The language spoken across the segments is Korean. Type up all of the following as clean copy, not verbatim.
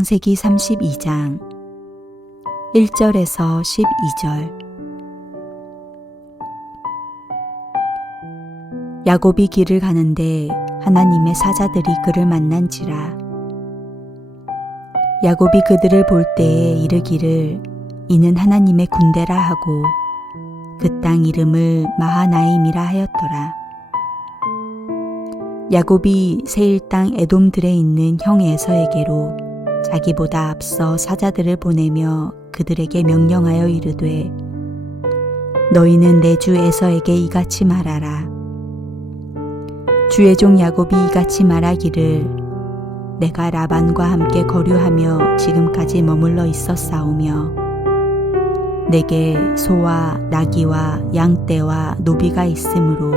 창세기 32장 1절에서 12절. 야곱이 길을 가는데 하나님의 사자들이 그를 만난지라. 야곱이 그들을 볼 때에 이르기를 이는 하나님의 군대라 하고 그 땅 이름을 마하나임이라 하였더라. 야곱이 세일 땅 에돔들에 있는 형 에서에게로 자기보다 앞서 사자들을 보내며 그들에게 명령하여 이르되 너희는 내 주 에서에게 이같이 말하라. 주의 종 야곱이 이같이 말하기를 내가 라반과 함께 거류하며 지금까지 머물러 있었사오며 내게 소와 나귀와 양떼와 노비가 있으므로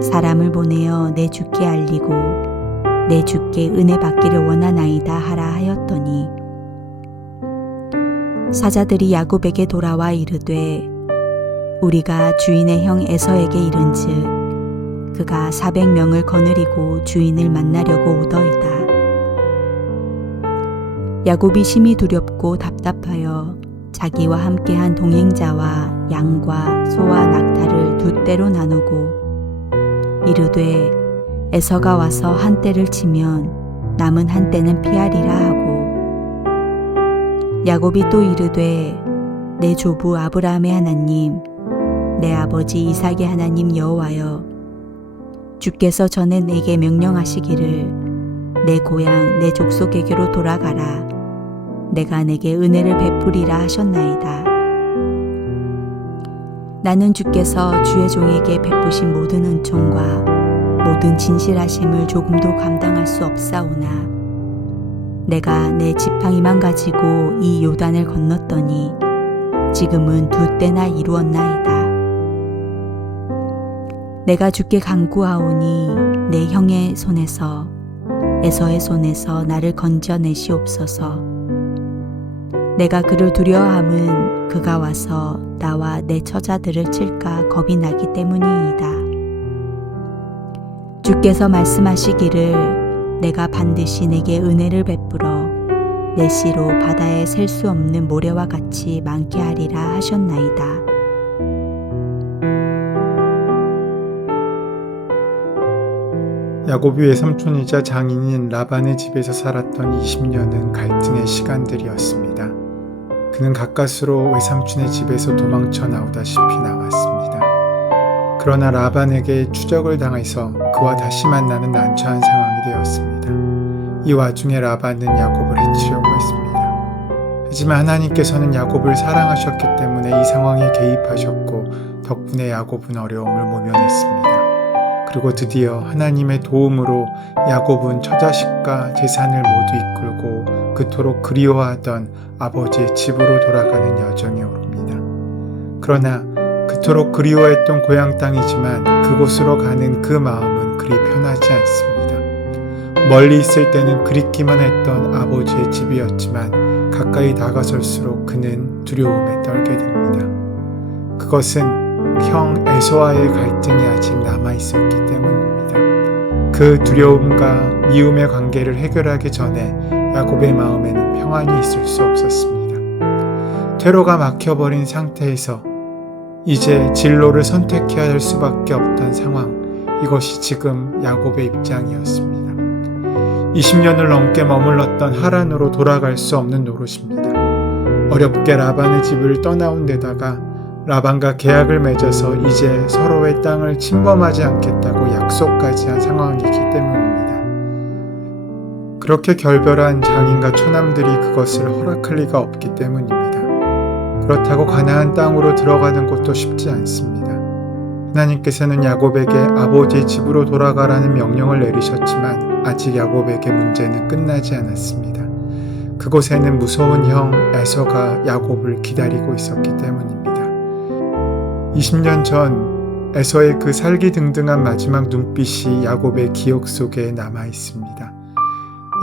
사람을 보내어 내 주께 알리고 내 주께 은혜 받기를 원하나이다 하라 하였더니 사자들이 야곱에게 돌아와 이르되 우리가 주인의 형 에서에게 이른즉 그가 400명을 거느리고 주인을 만나려고 오더이다. 야곱이 심히 두렵고 답답하여 자기와 함께한 동행자와 양과 소와 낙타를 두 떼로 나누고 이르되 에서가 와서 한 떼를 치면 남은 한 떼는 피하리라 하고 야곱이 또 이르되 내 조부 아브라함의 하나님 내 아버지 이삭의 하나님 여호와여 주께서 전에 내게 명령하시기를 내 고향 내 족속에게로 돌아가라 내가 내게 은혜를 베푸리라 하셨나이다. 나는 주께서 주의 종에게 베푸신 모든 은총과 모든 진실하심을 조금도 감당할 수 없사오나 내가 내 지팡이만 가지고 이 요단을 건넜더니 지금은 두 때나 이루었나이다. 내가 주께 간구하오니 내 형의 손에서 에서의 손에서 나를 건져내시옵소서. 내가 그를 두려워함은 그가 와서 나와 내 처자들을 칠까 겁이 나기 때문이이다. 주께서 말씀하시기를 내가 반드시 내게 은혜를 베풀어 내 씨로 바다에 셀 수 없는 모래와 같이 많게 하리라 하셨나이다. 야곱이 외삼촌이자 장인인 라반의 집에서 살았던 20년은 갈등의 시간들이었습니다. 그는 가까스로 외삼촌의 집에서 도망쳐 나오다시피 나왔습니다. 그러나 라반에게 추적을 당해서 그와 다시 만나는 난처한 상황이 되었습니다. 이 와중에 라반은 야곱을 해치려고 했습니다. 하지만 하나님께서는 야곱을 사랑하셨기 때문에 이 상황에 개입하셨고 덕분에 야곱은 어려움을 모면했습니다. 그리고 드디어 하나님의 도움으로 야곱은 처자식과 재산을 모두 이끌고 그토록 그리워하던 아버지의 집으로 돌아가는 여정에 오릅니다. 그러나 그토록 그리워했던 고향 땅이지만 그곳으로 가는 그 마음은 그리 편하지 않습니다. 멀리 있을 때는 그립기만 했던 아버지의 집이었지만 가까이 다가설수록 그는 두려움에 떨게 됩니다. 그것은 형 에서와의 갈등이 아직 남아있었기 때문입니다. 그 두려움과 미움의 관계를 해결하기 전에 야곱의 마음에는 평안이 있을 수 없었습니다. 퇴로가 막혀버린 상태에서 이제 진로를 선택해야 할 수밖에 없던 상황, 이것이 지금 야곱의 입장이었습니다. 20년을 넘게 머물렀던 하란으로 돌아갈 수 없는 노릇입니다. 어렵게 라반의 집을 떠나온 데다가 라반과 계약을 맺어서 이제 서로의 땅을 침범하지 않겠다고 약속까지 한 상황이기 때문입니다. 그렇게 결별한 장인과 처남들이 그것을 허락할 리가 없기 때문입니다. 그렇다고 가나안 땅으로 들어가는 것도 쉽지 않습니다. 하나님께서는 야곱에게 아버지의 집으로 돌아가라는 명령을 내리셨지만 아직 야곱에게 문제는 끝나지 않았습니다. 그곳에는 무서운 형 에서가 야곱을 기다리고 있었기 때문입니다. 20년 전 에서의 그 살기등등한 마지막 눈빛이 야곱의 기억 속에 남아 있습니다.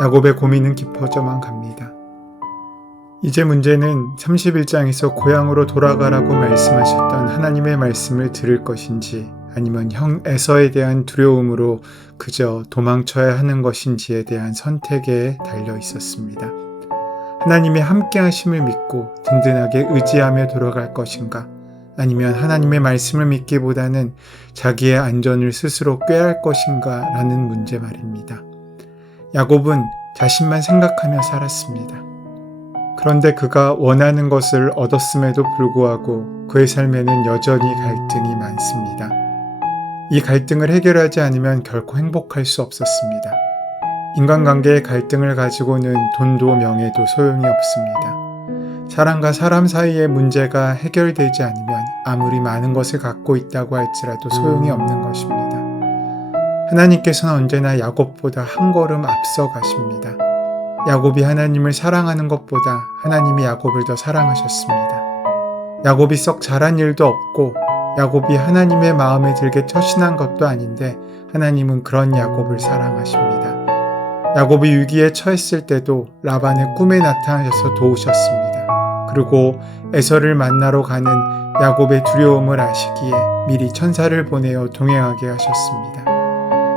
야곱의 고민은 깊어져만 갑니다. 이제 문제는 31장에서 고향으로 돌아가라고 말씀하셨던 하나님의 말씀을 들을 것인지 아니면 형 에서에 대한 두려움으로 그저 도망쳐야 하는 것인지에 대한 선택에 달려 있었습니다. 하나님의 함께 하심을 믿고 든든하게 의지하며 돌아갈 것인가? 아니면 하나님의 말씀을 믿기보다는 자기의 안전을 스스로 꾀할 것인가? 라는 문제 말입니다. 야곱은 자신만 생각하며 살았습니다. 그런데 그가 원하는 것을 얻었음에도 불구하고 그의 삶에는 여전히 갈등이 많습니다. 이 갈등을 해결하지 않으면 결코 행복할 수 없었습니다. 인간관계의 갈등을 가지고는 돈도 명예도 소용이 없습니다. 사람과 사람 사이의 문제가 해결되지 않으면 아무리 많은 것을 갖고 있다고 할지라도 소용이 없는 것입니다. 하나님께서는 언제나 야곱보다 한 걸음 앞서 가십니다. 야곱이 하나님을 사랑하는 것보다 하나님이 야곱을 더 사랑하셨습니다. 야곱이 썩 잘한 일도 없고 야곱이 하나님의 마음에 들게 처신한 것도 아닌데 하나님은 그런 야곱을 사랑하십니다. 야곱이 위기에 처했을 때도 라반의 꿈에 나타나셔서 도우셨습니다. 그리고 에서를 만나러 가는 야곱의 두려움을 아시기에 미리 천사를 보내어 동행하게 하셨습니다.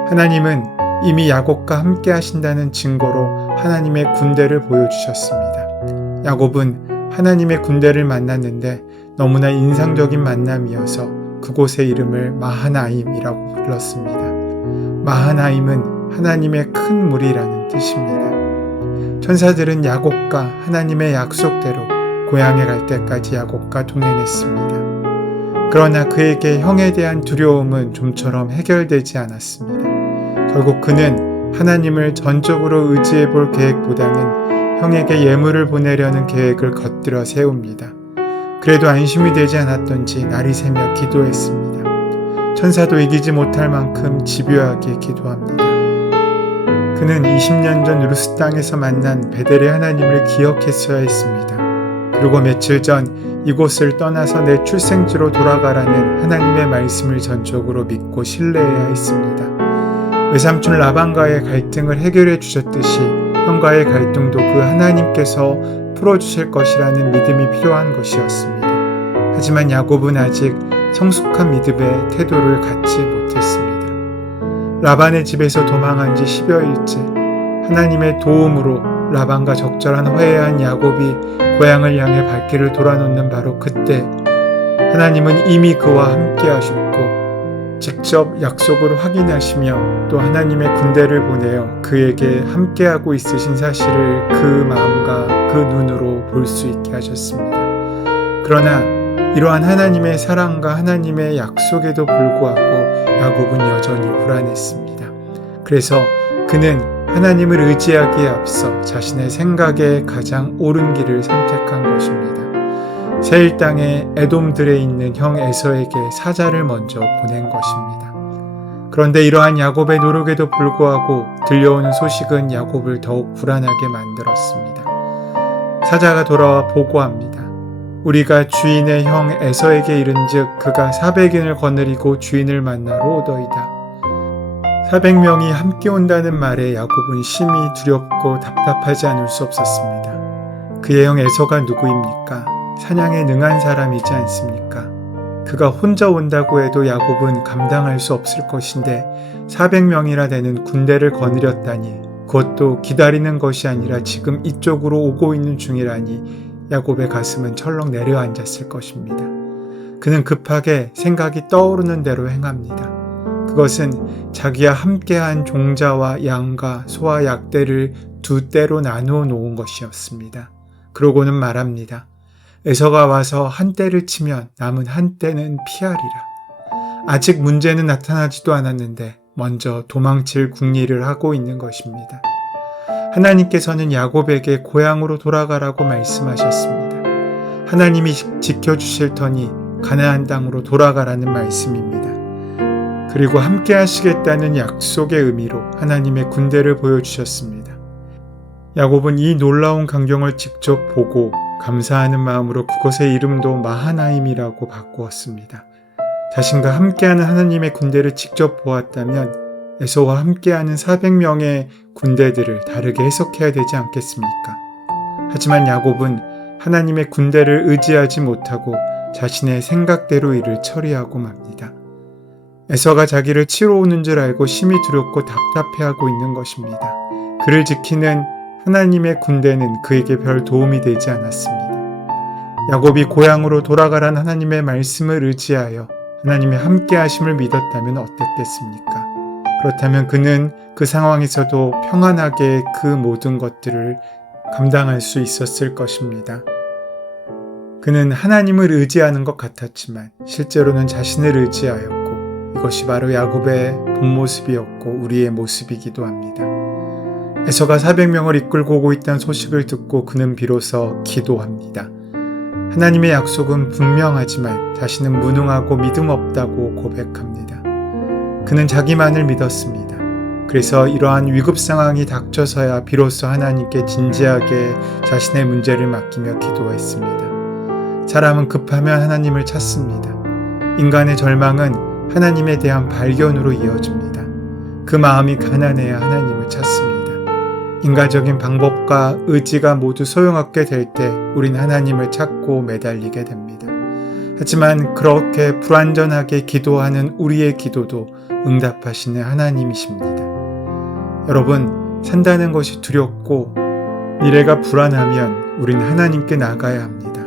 하나님은 이미 야곱과 함께 하신다는 증거로 하나님의 군대를 보여주셨습니다. 야곱은 하나님의 군대를 만났는데 너무나 인상적인 만남이어서 그곳의 이름을 마하나임이라고 불렀습니다. 마하나임은 하나님의 큰 무리라는 뜻입니다. 천사들은 야곱과 하나님의 약속대로 고향에 갈 때까지 야곱과 동행했습니다. 그러나 그에게 형에 대한 두려움은 좀처럼 해결되지 않았습니다. 결국 그는 하나님을 전적으로 의지해 볼 계획보다는 형에게 예물을 보내려는 계획을 겉들여 세웁니다. 그래도 안심이 되지 않았던지 날이 새며 기도했습니다. 천사도 이기지 못할 만큼 집요하게 기도합니다. 그는 20년 전 루스 땅에서 만난 베델의 하나님을 기억했어야 했습니다. 그리고 며칠 전 이곳을 떠나서 내 출생지로 돌아가라는 하나님의 말씀을 전적으로 믿고 신뢰해야 했습니다. 외삼촌 라반과의 갈등을 해결해 주셨듯이 형과의 갈등도 그 하나님께서 풀어주실 것이라는 믿음이 필요한 것이었습니다. 하지만 야곱은 아직 성숙한 믿음의 태도를 갖지 못했습니다. 라반의 집에서 도망한 지 10여일째 하나님의 도움으로 라반과 적절한 화해한 야곱이 고향을 향해 발길을 돌아놓는 바로 그때 하나님은 이미 그와 함께 하셨고 직접 약속을 확인하시며 또 하나님의 군대를 보내어 그에게 함께하고 있으신 사실을 그 마음과 그 눈으로 볼 수 있게 하셨습니다. 그러나 이러한 하나님의 사랑과 하나님의 약속에도 불구하고 야곱은 여전히 불안했습니다. 그래서 그는 하나님을 의지하기에 앞서 자신의 생각에 가장 옳은 길을 선택한 것입니다. 세일 땅의 에돔들에 있는 형 에서에게 사자를 먼저 보낸 것입니다. 그런데 이러한 야곱의 노력에도 불구하고 들려오는 소식은 야곱을 더욱 불안하게 만들었습니다. 사자가 돌아와 보고합니다. 우리가 주인의 형 에서에게 이른즉 그가 400인을 거느리고 주인을 만나러 오더이다. 400명이 함께 온다는 말에 야곱은 심히 두렵고 답답하지 않을 수 없었습니다. 그의 형 에서가 누구입니까? 사냥에 능한 사람이지 않습니까? 그가 혼자 온다고 해도 야곱은 감당할 수 없을 것인데 400명이나 되는 군대를 거느렸다니 그것도 기다리는 것이 아니라 지금 이쪽으로 오고 있는 중이라니 야곱의 가슴은 철렁 내려앉았을 것입니다. 그는 급하게 생각이 떠오르는 대로 행합니다. 그것은 자기와 함께한 종자와 양과 소와 약대를 두 떼로 나누어 놓은 것이었습니다. 그러고는 말합니다. 에서가 와서 한 떼를 치면 남은 한 떼는 피하리라. 아직 문제는 나타나지도 않았는데 먼저 도망칠 궁리를 하고 있는 것입니다. 하나님께서는 야곱에게 고향으로 돌아가라고 말씀하셨습니다. 하나님이 지켜주실 터니 가나안 땅으로 돌아가라는 말씀입니다. 그리고 함께 하시겠다는 약속의 의미로 하나님의 군대를 보여주셨습니다. 야곱은 이 놀라운 광경을 직접 보고 감사하는 마음으로 그곳의 이름도 마하나임이라고 바꾸었습니다. 자신과 함께하는 하나님의 군대를 직접 보았다면 에서와 함께하는 400명의 군대들을 다르게 해석해야 되지 않겠습니까? 하지만 야곱은 하나님의 군대를 의지하지 못하고 자신의 생각대로 일을 처리하고 맙니다. 에서가 자기를 치러 오는 줄 알고 심히 두렵고 답답해하고 있는 것입니다. 그를 지키는 하나님의 군대는 그에게 별 도움이 되지 않았습니다. 야곱이 고향으로 돌아가란 하나님의 말씀을 의지하여 하나님의 함께 하심을 믿었다면 어땠겠습니까? 그렇다면 그는 그 상황에서도 평안하게 그 모든 것들을 감당할 수 있었을 것입니다. 그는 하나님을 의지하는 것 같았지만 실제로는 자신을 의지하였고 이것이 바로 야곱의 본 모습이었고 우리의 모습이기도 합니다. 에서가 400명을 이끌고 오고 있다는 소식을 듣고 그는 비로소 기도합니다. 하나님의 약속은 분명하지만 자신은 무능하고 믿음 없다고 고백합니다. 그는 자기만을 믿었습니다. 그래서 이러한 위급 상황이 닥쳐서야 비로소 하나님께 진지하게 자신의 문제를 맡기며 기도했습니다. 사람은 급하면 하나님을 찾습니다. 인간의 절망은 하나님에 대한 발견으로 이어집니다. 그 마음이 가난해야 하나님을 찾습니다. 인간적인 방법과 의지가 모두 소용없게 될 때 우린 하나님을 찾고 매달리게 됩니다. 하지만 그렇게 불완전하게 기도하는 우리의 기도도 응답하시는 하나님이십니다. 여러분, 산다는 것이 두렵고 미래가 불안하면 우린 하나님께 나가야 합니다.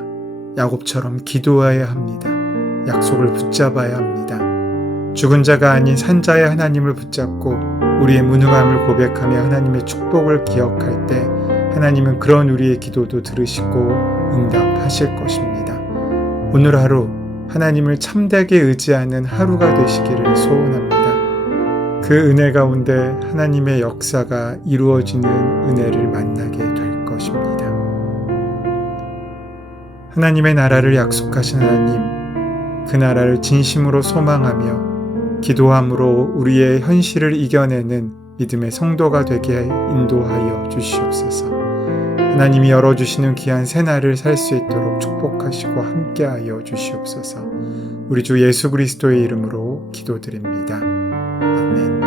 야곱처럼 기도해야 합니다. 약속을 붙잡아야 합니다. 죽은 자가 아닌 산자의 하나님을 붙잡고 우리의 무능함을 고백하며 하나님의 축복을 기억할 때 하나님은 그런 우리의 기도도 들으시고 응답하실 것입니다. 오늘 하루 하나님을 참되게 의지하는 하루가 되시기를 소원합니다. 그 은혜 가운데 하나님의 역사가 이루어지는 은혜를 만나게 될 것입니다. 하나님의 나라를 약속하신 하나님, 그 나라를 진심으로 소망하며 기도함으로 우리의 현실을 이겨내는 믿음의 성도가 되게 인도하여 주시옵소서. 하나님이 열어주시는 귀한 새날을 살 수 있도록 축복하시고 함께하여 주시옵소서. 우리 주 예수 그리스도의 이름으로 기도드립니다. 아멘.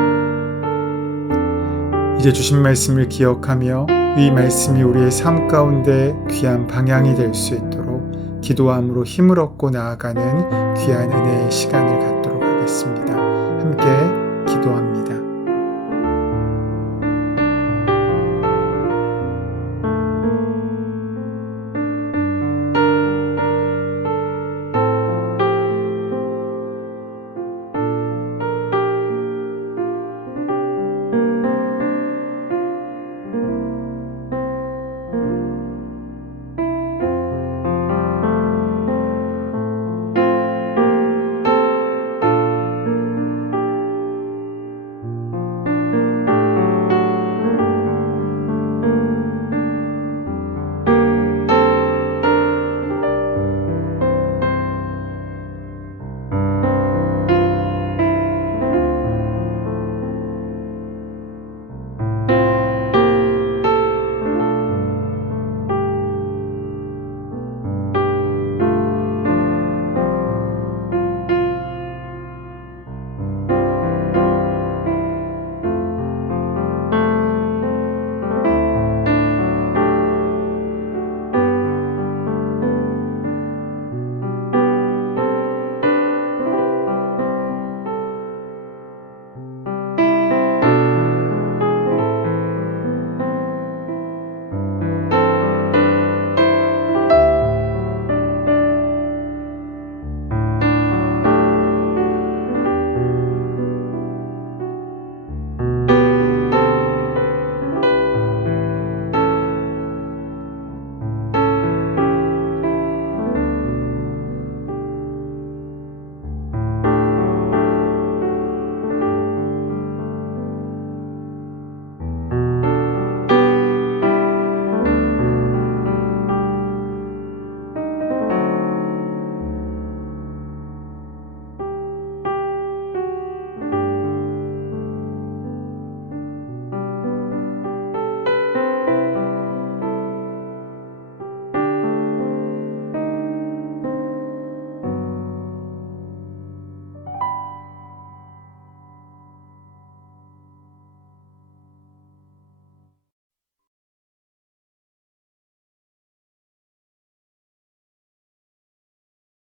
이제 주신 말씀을 기억하며 이 말씀이 우리의 삶 가운데 귀한 방향이 될 수 있도록 기도함으로 힘을 얻고 나아가는 귀한 은혜의 시간을 갖도록 하겠습니다. 함께 기도합니다.